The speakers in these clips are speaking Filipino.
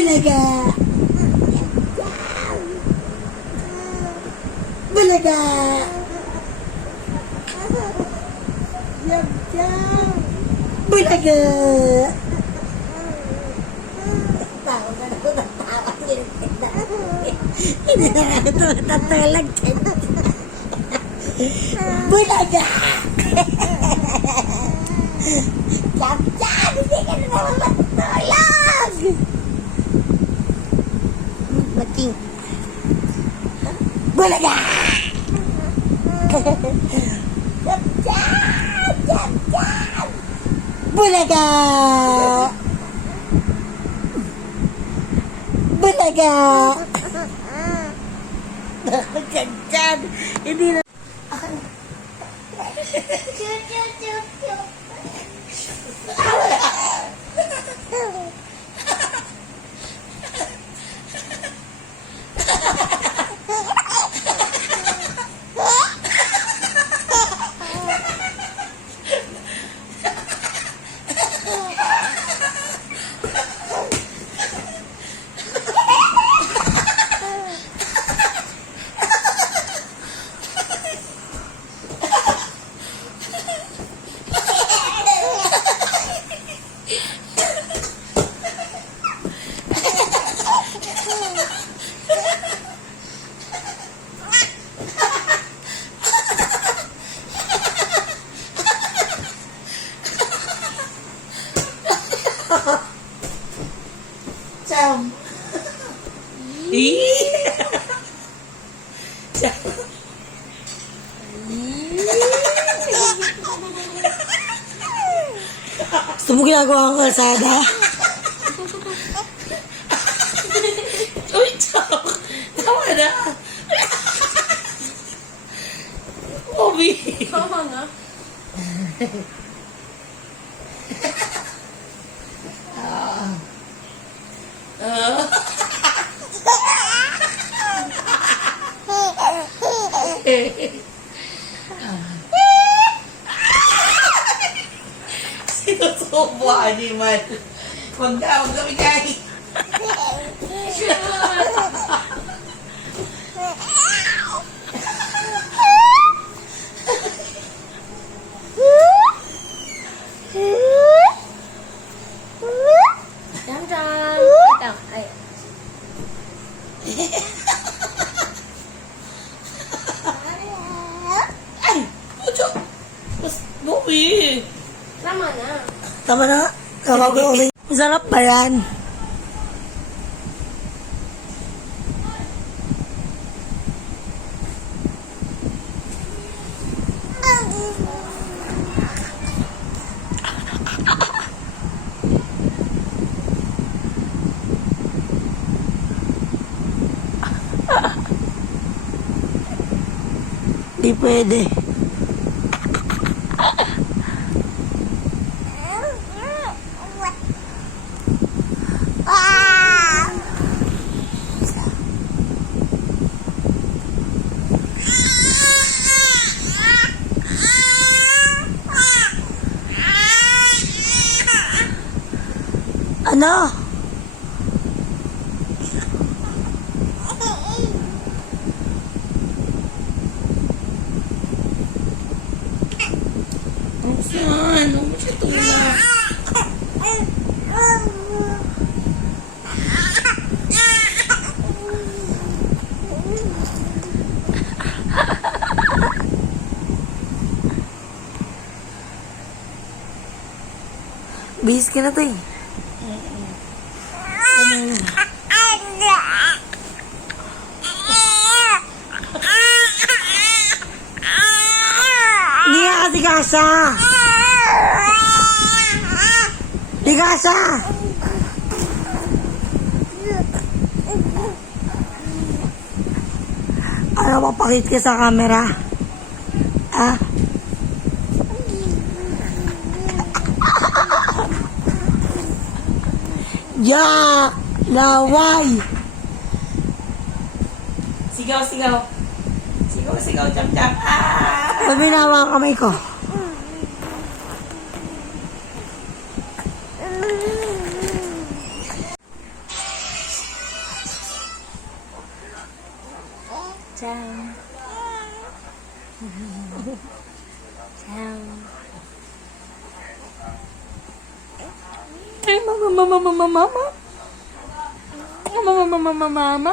Bulaga! Bulaga! Bulaga! Tawa na ako ng tawa. Hindi na ako tatalag. Bulaga! Jam-jam! Hindi ka na naman matulog! Mating. Bulaga! Jam-jam! Jam-jam! Bulaga! Bulaga! Jam-jam! Hindi na... Chup, chup, chup, chup. Cham. Gusto mo ginagawa ang kalsada? Uy, Chok! Tama na! Obi! Tama na. Sinusubo, animal. Huwag kami kahit. Jam-jam. Wait lang. Ay. Ay! Pucho! Mas buwi! Tama na. Tama na. Masarap pa yan. Di pwede. Ano? Saan? Huwag mo siya tulak. Bihis ka na to eh. Hindi nga kasi kasa. Di kasa. Ano, papakit ka sa camera? Ah? Ya! Laway! Sigaw, sigaw. Sigaw, sigaw, jam-jam. Ah! Pabinawa ang kamay ko. Cham. Cham. Ay, mama, mama, mama, mama. Mama, mama, mama, mama.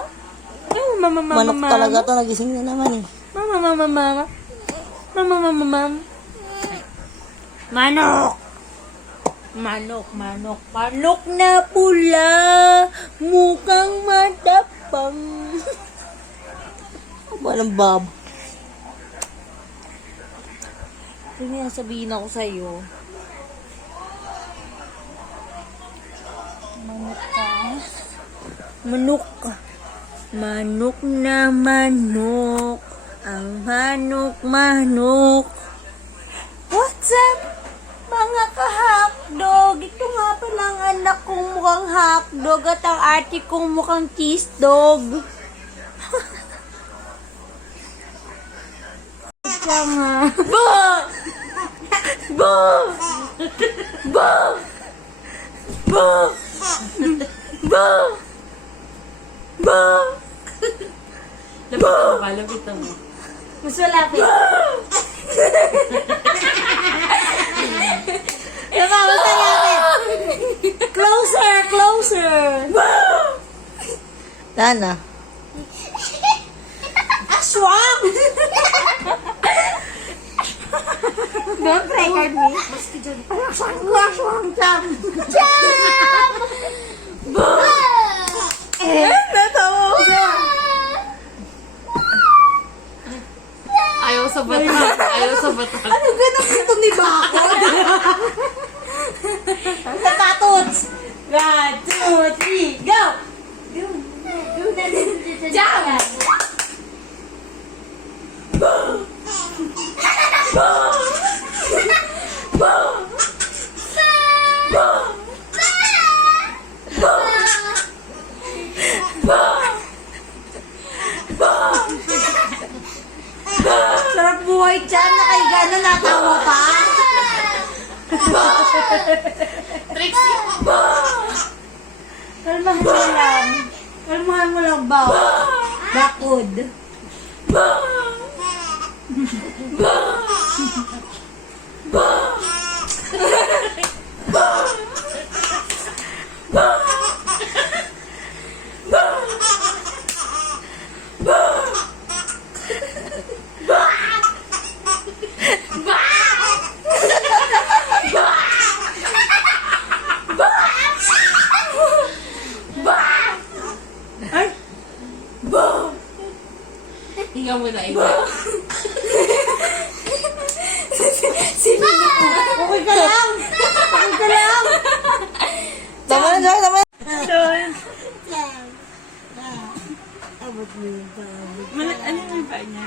Ay, mama, mama, Manok mama. talaga to, nagising na naman eh. Mama, mama, mama. Mama, mama, mama. Manok. Manok, manok. Manok na pula. Mukhang matapang. Walang bab. Ito nga sabihin ako sa'yo. Manok ka. Manok ka. Manok na manok. Ang manok. What's up, mga ka-hotdog? Ito nga palang anak kong mukhang hotdog at ang ate kong mukhang cheese dog. Siya nga. Ba! Ba! Ba! Ba! Ba! Ba! Lapit mo. Mas malapit. Yung mga mas malapit. Closer. Lana. Aswang! Don't record me. Aswang, jam. Natawa ko na. Ayaw sa batas. Ano ganun ito ni Bako? Sa patots. 1, 2, 3, go! Jam! Sarap buhay dyan, nakahiga na natawa pa. Trixie. Kalmahan mo lang. Kalmahan mo lang, Bao. Bakod. Ay! Ikaw mo na iba. Okay ka lang! Okay ka lang! Tama na, Joy, tama na. Abot mo yung pabot. Ano yung pa niya?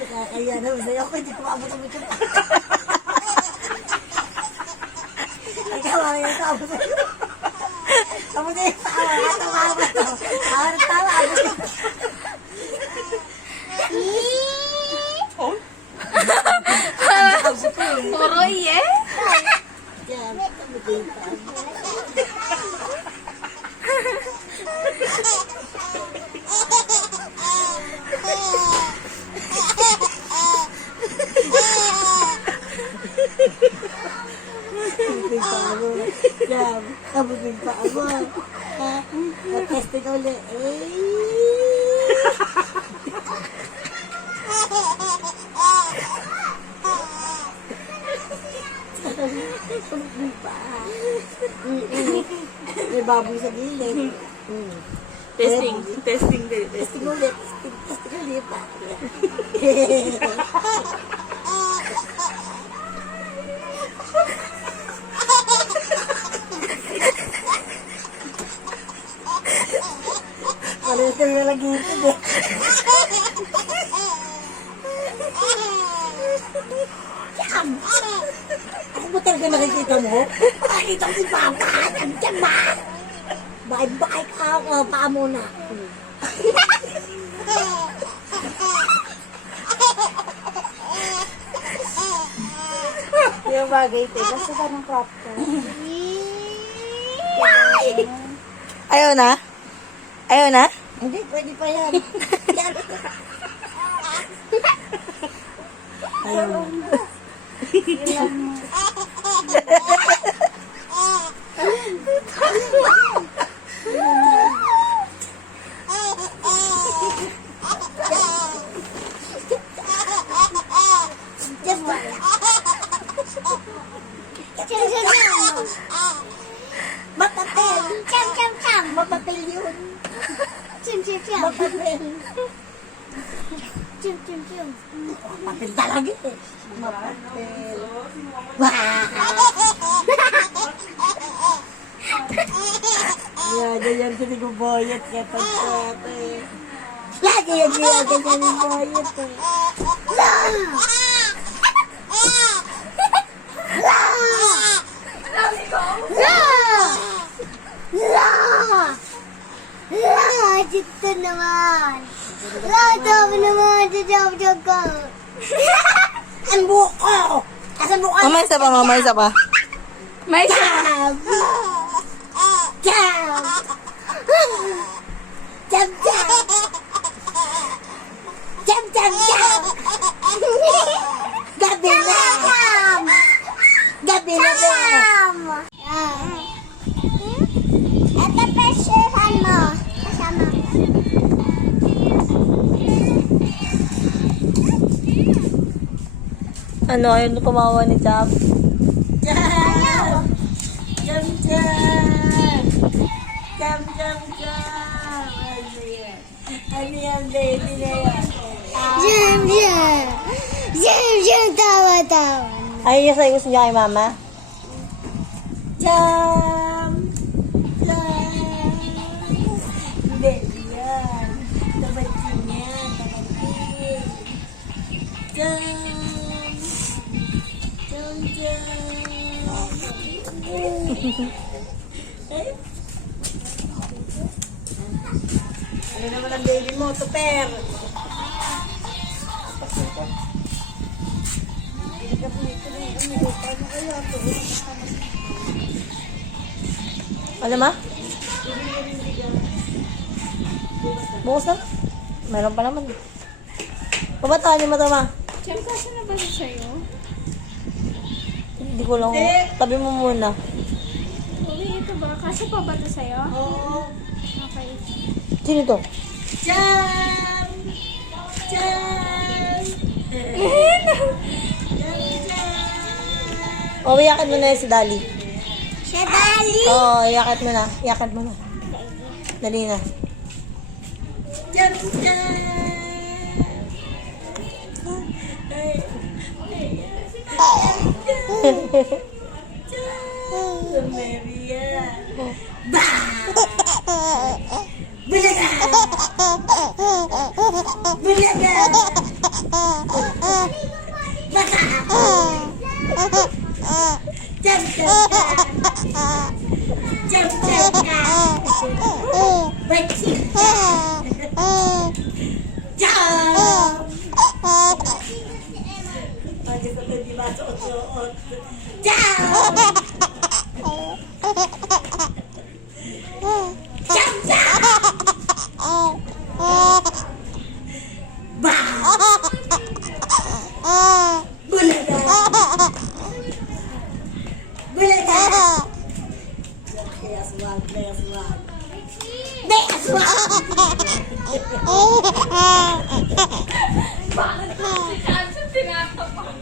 Nakakaya naman sa'yo ako, hindi ko maabot ang mucho. Ay, kawa na yung kaabot sa'yo. Abot na yung tawa, tawa ko to. Tawa na tawa, abot na. Puro eh. Diyan, abot na yung tawa. Jam, kabugin pa ako. Testing ulit. Kabugin pa. May baboy sa gilid. Testing din. Testing ulit. Testing ulit pa. Ano ito yung lagi ito eh. Jam! Ako ba talaga nakikita mo? Nakikita ko si Papa! Nandiyan ba? Bye-bye ka ako. Paa muna. Yung bagay, te. Basta ka ng crop top. Ayaw na? Ayaw na? Hindi, pwede pa yan. Ayaw mo. Mapapel. Mapapel yun. Mapapel. Mapapel talaga eh. Mapapel. Ganyan piniguboyot kaya pagkate. Lagi yan piniguboyot eh. Dito naman. Dito naman. Dito ko. Ang buko. Asan buko? Mamay isa pa, mamay isa pa. May isa. Jam. Jam. Jam. Jam. Jam. Jam. Gabi na. Gabi na. Ito pesehan mo. Kasama. Ano, ayaw na tumawa ni Chap? Jam. Jam. Jam. Jam. Jam. Jam. Ano yan, baby na yan? Jam. Tawa. Ayaw niya sa'yo, gusto niya kay mama? Jam. Jam. Hindi yan. Tabatin yan. Tabatin. Jam. Jam. Ano naman ang baby mo? Tuper. Ano ma? Bukas na? Meron pa naman. Pabataan niyo mo ito, ma. Cham, kasi na ba siya sa'yo? Hindi ko lang. Tabi mo muna. Uy, ito ba? Kasi pa ba ito sa'yo? Oo. Okay. Sino to? Jam! Jam! O, iyakin mo na si Dali. Siya dali! Oo, iyakin mo na. Iyakin mo na. Dali na. Jam! Jam! Maria! Bulaga! Bulaga! Baka ako! Jam! Jam! Jam! Jam! Bachik! Jam! Hindi ko ito di masuot-suot. Jam! Jam! Jam! Ba! Bulaga! Bulaga! Kaya swag. Kaya swag! Bakit ba si Cham tinatapak?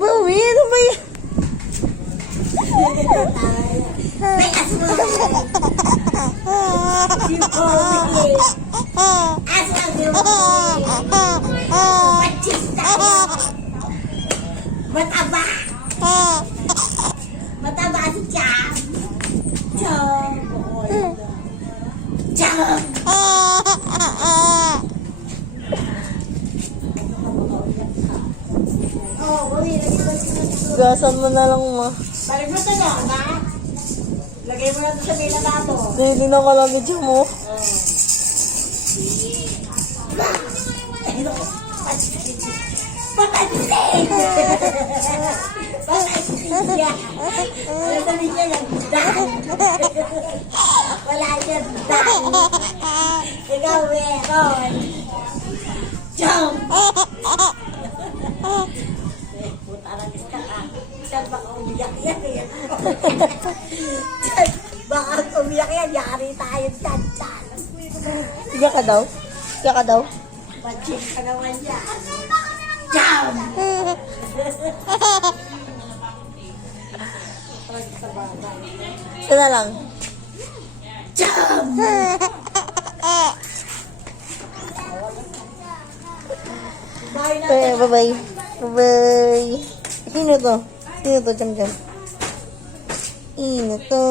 Bawi, ano ba yan? Kaya swag! Simpomi! Aswag yung Pachista! Mataba! Mataba si Cham! Cham! Cham! Oh, bawi, lagi ba? Gasan mo na lang, ma. Balik mo ito na, ba? Lagay mo na ito sa may lalato. Dili na ka lagi dyan mo. Ay, naku. Patansin! Patansin yan. Sabi niya yan, dahil. Wala yan, dahil. Ikaw, meron. Jump! Puta na ka ka. Diyan baka umiyak yan. Diyan baka umiyak yan. Yari tayo dyan. Iyak ka daw? Iyak ka daw? Pag-check ka naman yan. Jump! Ito na lang. Jump! Bye-bye. Bye-bye. Sino to? Sino to? Jam. Sino to?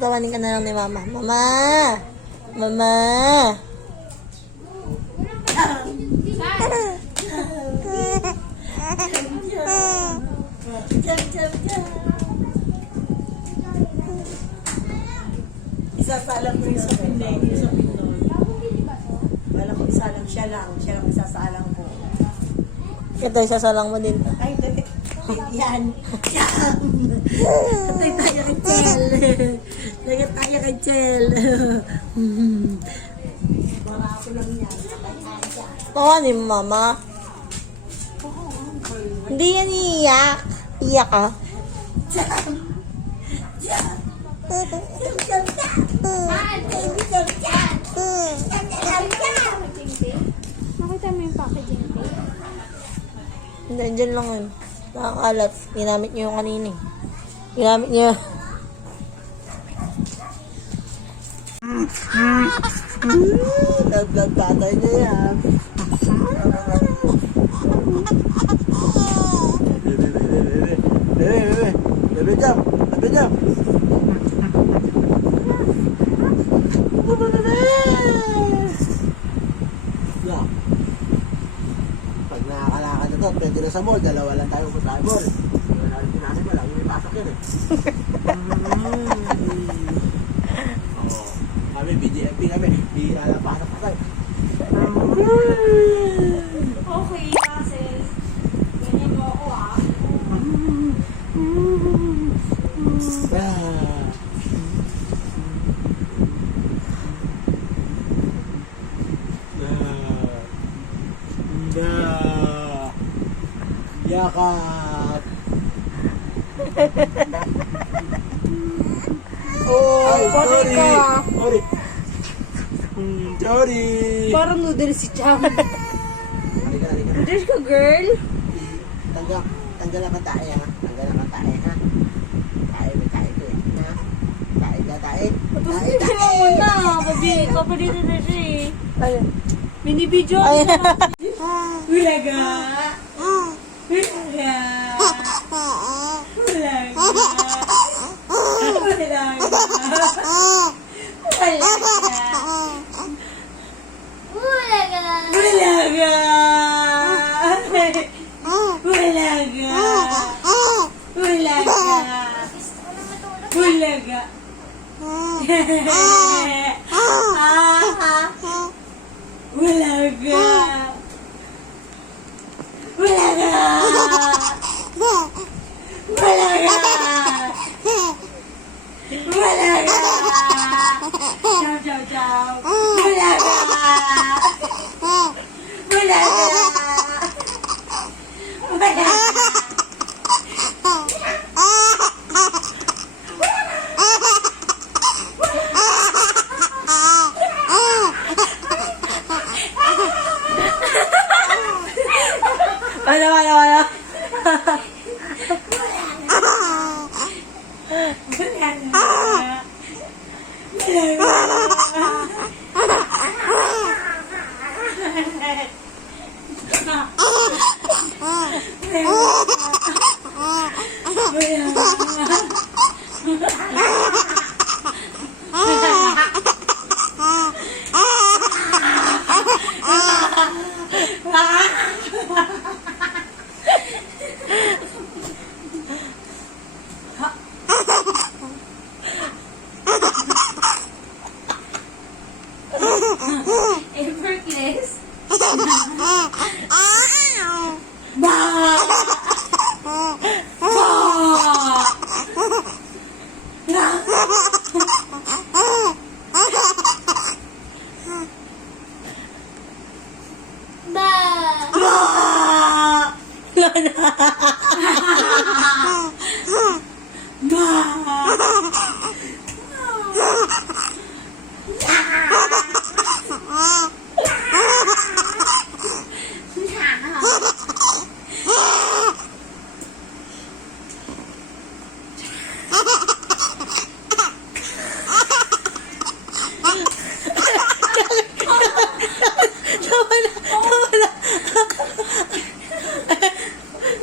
Tawanin ka na lang ni Mama. Mama! Mama! Jump, jump, jump. Isasalang mo yung sa Pinoy, yung sa Pinoy. Wala ko isalang siya lang isasalang ko. Ito, isasalang mo din. Ay, dali. Yan. Yan. Katay tayo kay Chel. Lagat tayo kay Chel. Marako lang yan. Tawa ni Mama. Hindi yan iiyak. Iyak ka. Jump. Jump. Jump, jump, jump. Jump, jump, jump. Jump, jump. Nakita mo yung packaging tape? Hindi, dyan lang yun. Nakakalat. Ginamit niyo yung kanina eh. Ginamit niyo. Vlog tatay niya yan. Bebe jam. Yeah. Pag nakakalakad na to, pwede na sa mall, dalawa lang tayo sa mall. Wala na rin pinasok mo lang, yung may pasok yun eh. Oo. Kami, BGMP kami, di pasok pa tayo. Okay, kasi ganyan mo ako ah. Yakap. Oh, Ay, sorry ka. Sorry. Sorry. Parang noodles si Cham. Halika. Noodles ka, girl? Tanggal ang tae ha. Tanggal ang tae ha. Tae ko eh. Ha? Tae. Tapos hindi mo muna. Kapalito na siya eh. Ayun. Binibidyo Ayun. Ulaga. Ulaga. Ulaga. Ulaga. Ulaga. Ulaga. Ulaga. Ciao. Ulaga. Wala. Ulaga.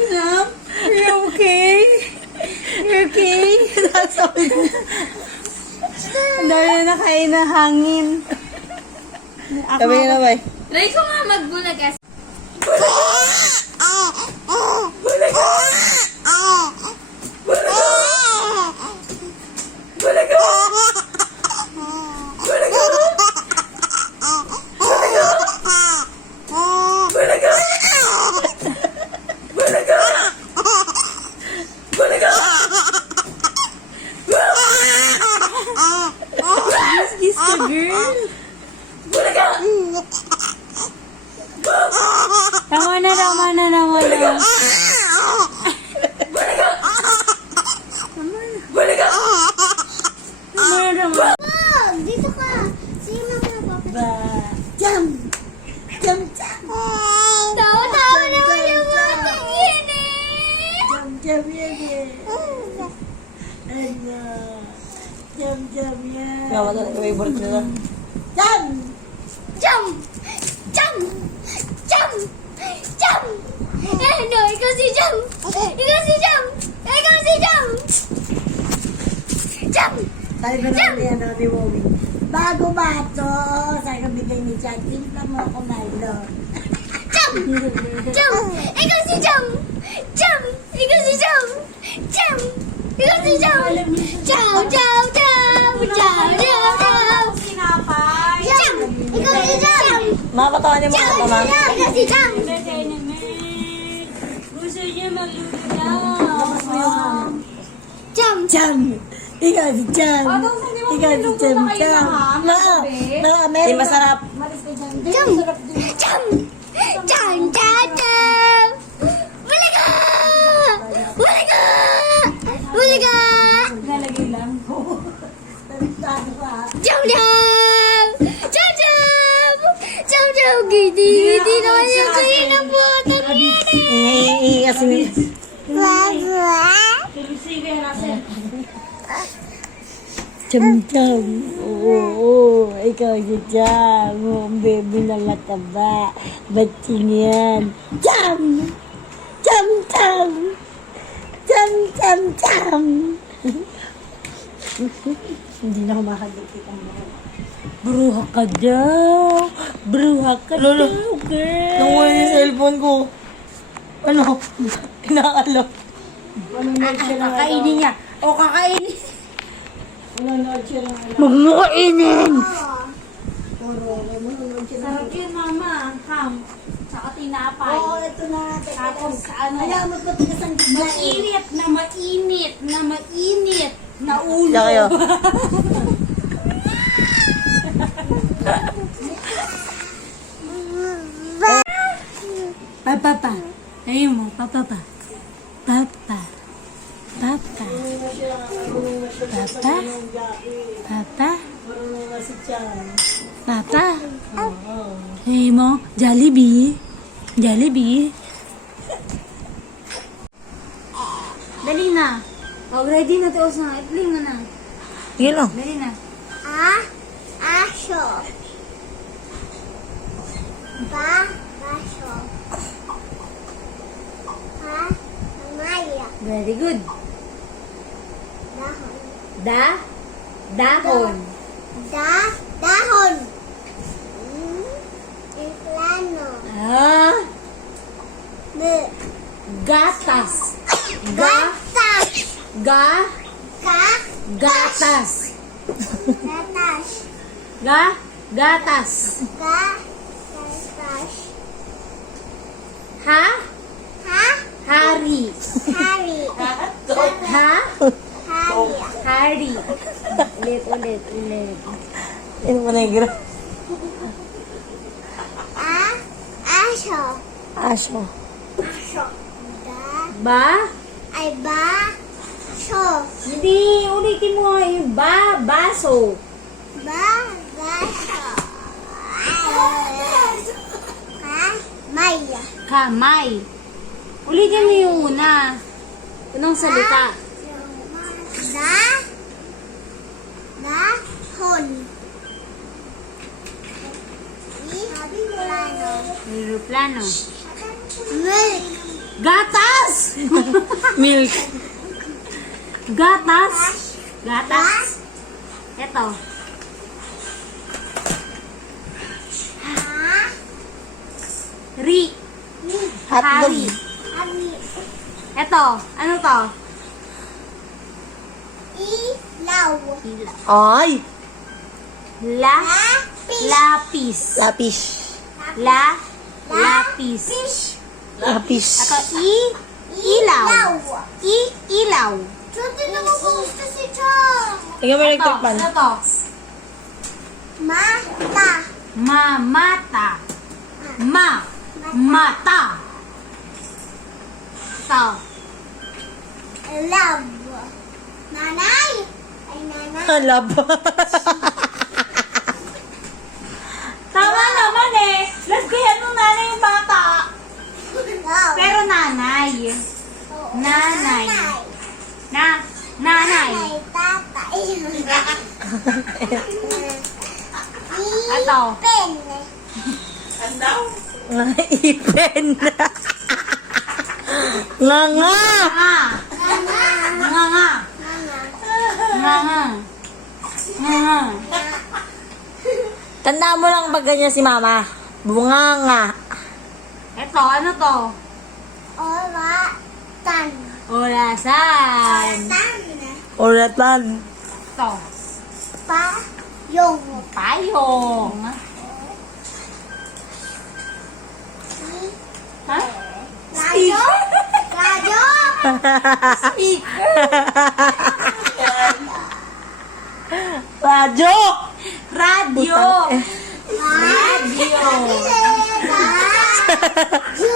Love, you okay? You okay? Ang dami na nakain na hangin. Sabi niya na ba? Try ko nga magbulagas. Kiss the girl. Tama na. Wow! Dito ka! Sino ka na Jump! Jump, jump! Tawa-tawa naman yung batang yun eh! Jump, jump yan eh. Ano? Jump, jump yan. Kaya talaga favorite nila. Jump! Jump! Jump! Jump! Jump! Eh, no, ikaw si Jump! Ikaw si Jump! Ikaw si Jump! Jump! Sabi ko naman yan ni Wowie. Bago ba ito? Sabi ko bigay ni Jack. Timpla mo ako Milo. Jump! Jump! Ikaw si Jump! Jump! Ikaw si Jump! Jump! Ikaw si Jump! Jump! Jump! Jump! Jump! Jump! Sinapay. Jump! Ikaw si Jump! Makakatawa niya mga Jump! mama. Ikaw si Jump! Gusto niya maglulugaw. Jump! Jump! Ikaw si Jump! Ikaw si Jump! Jump! Di masarap. Jump! Jump! Jump! Jump! Jump! Wala ka! Wala ka! Wala ka! Lalagay lang. Jump! Jump! Jump! Jump! Jump! Jump! Gidi naman yung kayo ng bottom yan eh! Kasi Sige, Russell. Jam-jam. Oo, ikaw si Jam. Ang baby na mataba. Batsing yan. Jam! Jam-jam! Jam-jam-jam! Hindi na ako makadikit ang mga. Bruha ka daw. Bruha ka daw, girl. Nakuha yung cellphone ko. Ano? Inaalok. Kakainin niya. O, kakainin. Magmakainin! Sarap yun, mama. Ham. Tsaka tinapay. Oo, ito na. Tapos, ano, Ayaw, magpatigas ang gitna eh. mainit na mainit na mainit na ulo. Siya kayo. Papa. Ayun mo, papa. Papa. Papa. Papa. Papa. Papa. Ayun mo, Jollibee. Jollibee. Dali na. Oh, ready na to sa itling na na. Sige lang. Dali na. Aso. Aso. Maya. Very good. Dahon. Dahon. Dahon. Plano. Gatas. Gatas. Gatas. Gatas. Gatas. Gatas. Hari. Hari. Hari. Ulit. Ano mo negra? Aso. Aso. Aso. Ba? Ay ba? So. Hindi, ulitin mo nga yung ba, baso. Ba? Baso. Maya. Kamay. Ulitin mo yung una. Anong salita? Dahon. Plano. Aeroplano. Milk. Gatas! Milk. Gatas. Gatas. Ito. Ri. Hotdog. Hari. Ito. Ano to? Ilaw. Ay! La. Lapis. Lapis. Lapis. Lapis. Ito. Ilaw. Ilaw. Hindi naman gusto si Chong. Tingnan mo yung Ito. electric pan. Ano to? Mata. Mata. Mata. Ito. Love. Nanay. Ay, nanay. Halab. Tama naman eh. Lasgayan mo nanay yung bata. Love. Pero nanay. Nanay. Nanay. Nanay, tatay. Ato. Pen. Ipin. Nga nga. Nga. Nga. Tandaan mo lang pag ganyan si mama. Bunganga. Ito, ano to? Oratan. Orasan. Oratan. Ito. Payong. Payong. Ha? Radyo. Radyo. Radyo. Radio. Radio. Radyo.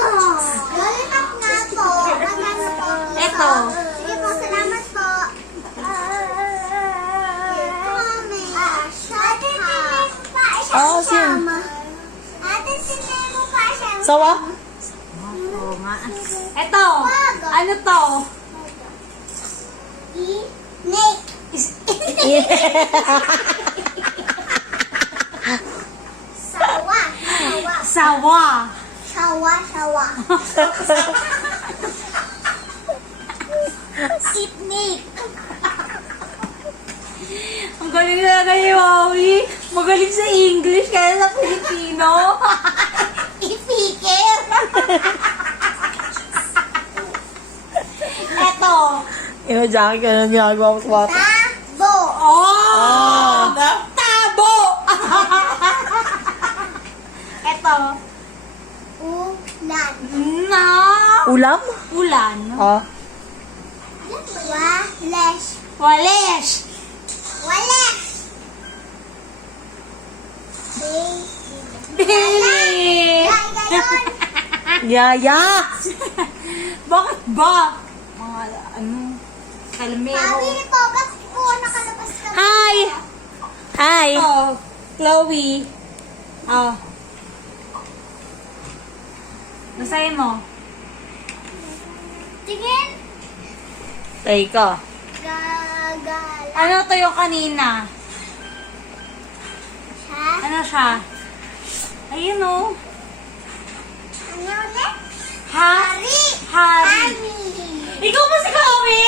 Lollipop nga po. Ano po? Ito. Sige po, salamat po. Oh, sim. Ate, sinay mo pa siya. Sawa? Oo nga. Ito. Ano to? Snake. Sawa. Sawa. Sawa. Sawa. Sipnik. Ang galing na kayo, Wawi. Magaling sa English kaya sa Filipino. Ifikir. Ito. Ino, Jackie, ano ginagawa mo sa bata? Tabo. Oh! Tabo! Ito. Ulan. Na. Ulam? Ulan. Ah. Wales. Wales. Wales. Billy. Gayon. Yaya. Bakit ba? Mga ano, kalmero. Sabi po, ba't po nakalabas ka? Hi. Hi. Ito, Chloe. Oh. Basahin mo. Tingin. Tay ka. Gagala. Ano to yung kanina? Siya. Ano siya? Ayun oh. Ano ulit? Hari. Hari. Ikaw ba si Chloe?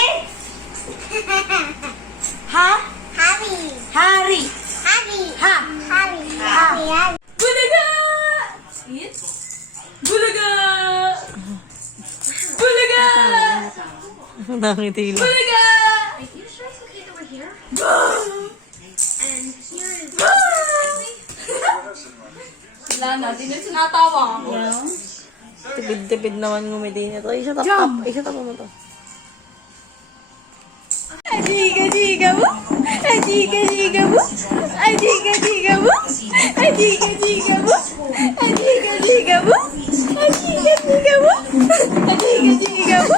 Ha? Hari. Hari. Hari. Ha? Hari. Hari. Hari. Bulaga! Bulaga! Bulaga! Nakangiti lang. Bulaga! Wala na, di na sinatawa ako. Tipid-tipid naman ngumiti nito. Isa tap mo to. Ajiga-jiga mo! Ajiga-jiga mo! Ajiga-jiga mo! Ajiga-jiga mo! Ajiga-jiga mo! Ajiga-jiga mo! Ajiga-jiga mo!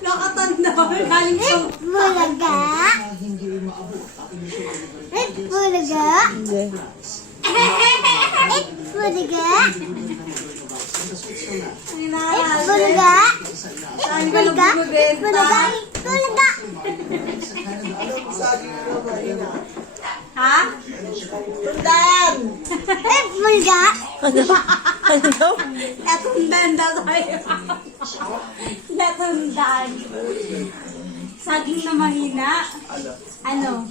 Nakatanda. Galing sa... Bulaga. Bulaga. Bulaga. Bulaga. Saan ka na bumibenta? Bulaga. Ha? Tundan! Bulaga. Ano? Latundan daw tayo. Latundan. Saging na mahina. Ano?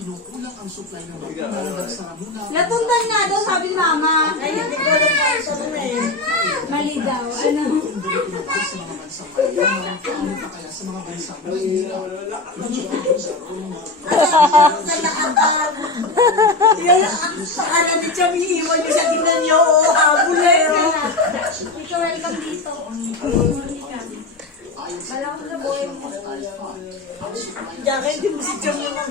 Latundan nga daw, sabi ni Mama. Ay, hindi ko alam na ito na eh. Mali daw. Ano? Sa kanan ni Cham, iiwan niyo siya. Tingnan niyo, oh, habulero. Dito, welcome dito. Malakas na boy mo. Diyan, hindi mo si Cham naman.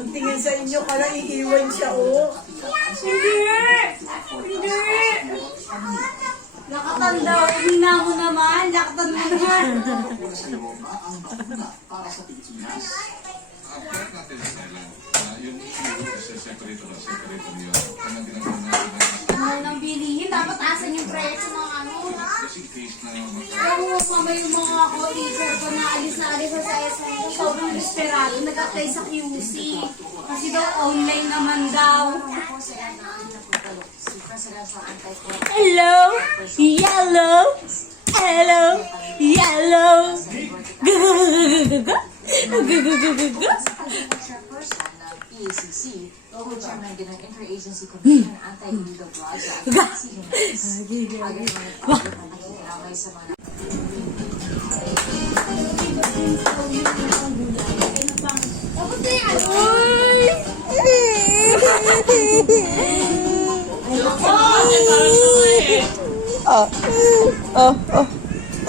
Ang tingin sa inyo, kala iiwan siya, oh. Hindi! Nakatanda. Umina mo naman. Laktan mo naman. Ano nang bilihin? Dapat asan yung presyo ng ano? Pero mama yung mga co-teacher ko na alis sa SM ko. Sobrang desperado. Nag-apply sa QC. Kasi daw online naman daw. Hello, yellow, hello, yellow. PACC, local chairman din ng Interagency Commission on Anti-Illegal Drugs at CNS. Agad naman nagpapagod ang nakikiramay sa mga Tapos na yan.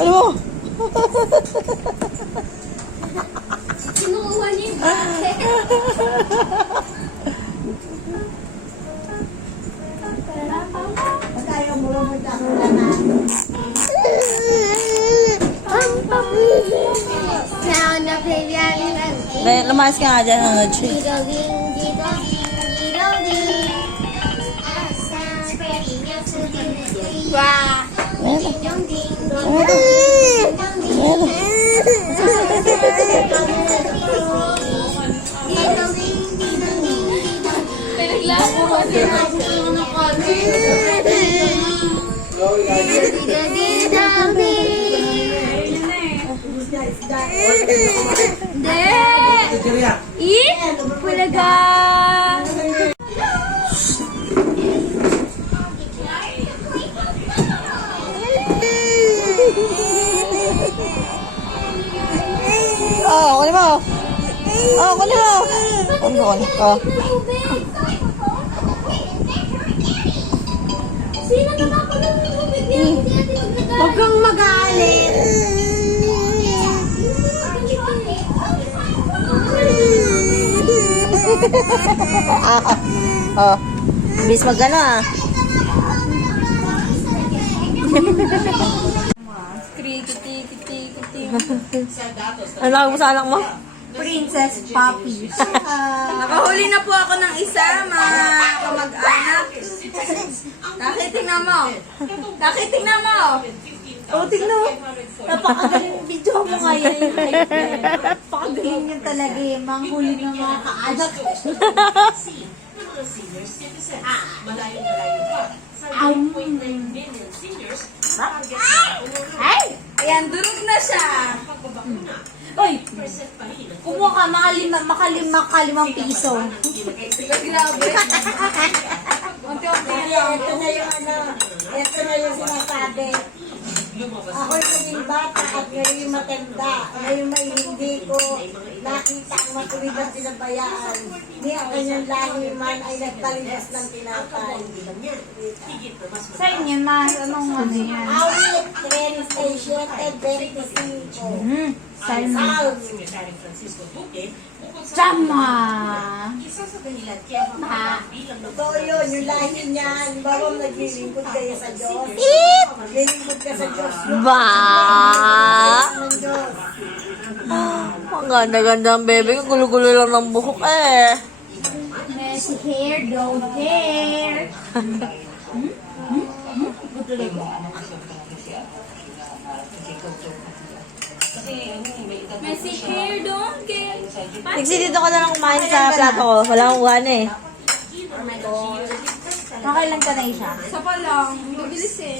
Ano mo? Kinukuha niya yung Tayo mo lang magkakulanan. Sound of the young and Lumayas ka nga dyan, ano, Chi. Diddle-ding, diddle-ding, diddle-ding. Sound spreading out to the tree. Ding-dong-ding, ding-dong-ding, ding-dong-ding. Diddle-ding, diddle-ding, Pulaga! Kunin mo. Kunin mo. Kunin mo. Sino na nakulang ng tubig niya? Hindi natin maglagay. Huwag kang mag-aalit. Bis magano ah. Ano tawag mo sa anak mo? Princess Poppy. Nakahuli na po ako ng isa, mga kamag-anak. Tingnan mo. Tingnan mo. Oh, tignan mo. Napakagaling video mo ngayon. Napakagaling yan talaga eh. Manghuli ng mga kaanak. Ay! Ayan, durog na siya. Oy! Kumuha ka, makalimang piso. Grabe. Unti-unti na lang. Ito na yung ano, ito na yung sinasabi. Ako yung naging bata at ngayon yung matanda. Ngayon may hindi ko nakita ang matuwid ang sinabayaan. Ni ang kanyang lahi man ay nagtaligas ng tinapay. Sa inyo na, anong ano yan? Awit, 37, 25. Salma. Chama. Totoo yun, yung lahi niyan. Bawang naglilingkod kayo sa Diyos. Maglilingkod ka sa Diyos. Ba? Ng Diyos. Ang ganda-ganda ang bebe. Ang gulo-gulo lang ng buhok eh. Messy hair, don't care. Messy hair, don't care. Tiksi, dito ka na lang kumain sa plato ko. Wala akong uwan eh. Okay lang ka na siya. Isa pa lang. Mabilis eh.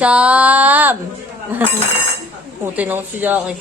Cham! Puti na ako si Jackie.